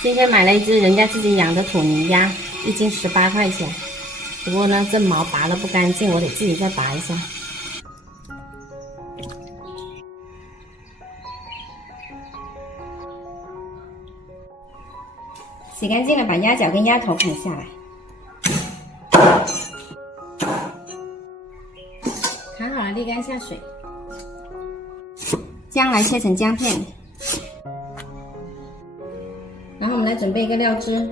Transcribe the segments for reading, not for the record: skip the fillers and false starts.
今天买了一只人家自己养的土泥鸭，一斤18块钱。不过呢，这毛拔的不干净，我得自己再拔一下。洗干净了，把鸭脚跟鸭头砍下来。砍好了，沥干下水。姜来切成姜片。然后我们来准备一个料汁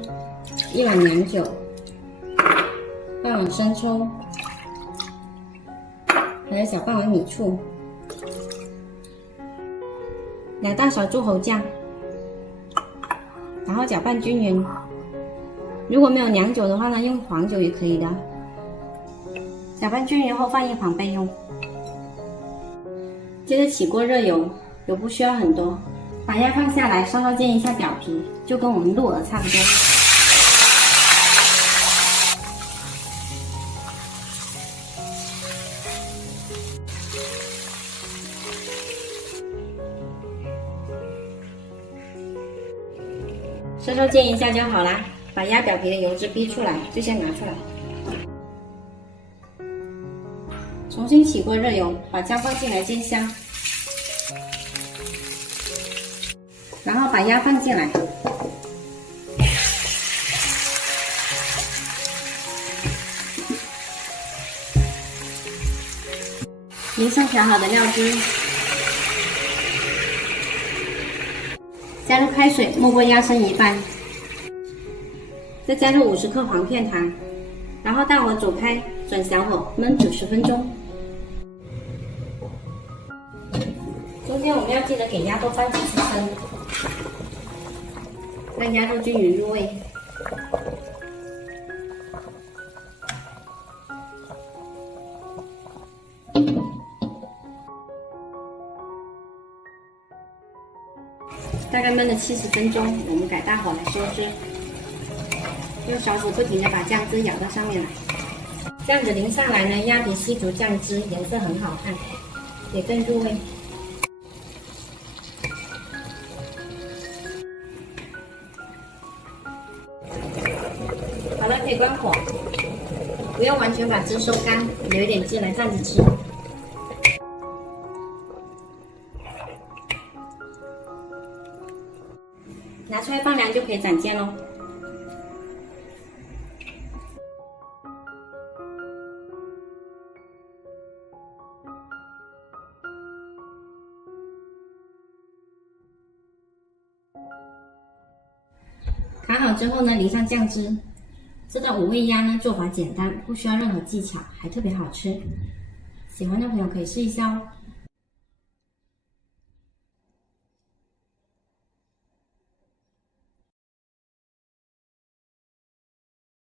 ，1碗娘酒，半碗生抽，还有小半碗米醋，2大勺柱侯酱，然后搅拌均匀。如果没有娘酒的话呢，用黄酒也可以的。搅拌均匀后放一旁备用。接着起锅热油，油不需要很多。把鸭放下来，稍稍煎一下表皮，就跟我们鹿耳差不多。稍稍煎一下就好啦。把鸭表皮的油脂逼出来，就先拿出来。重新起锅热油，把姜放进来煎香。然后把鸭放进来，淋上调好的料汁，加入开水没过鸭身一半，再加入50克黄片糖，然后大火煮开，转小火焖90分钟。中间我们要记得给鸭多放几次生，让鸭肉均匀入味。大概焖了70分钟，我们改大火来收汁，用勺子不停地把酱汁舀到上面来。这样子淋上来呢，鸭皮吸足酱汁，颜色很好看，也更入味。好了，可以关火，不要完全把汁收干，留一点汁来蘸着吃。拿出来放凉就可以斩件咯。烤好之后呢，淋上酱汁。这道5味鸭呢，做法简单，不需要任何技巧，还特别好吃。喜欢的朋友可以试一下哦。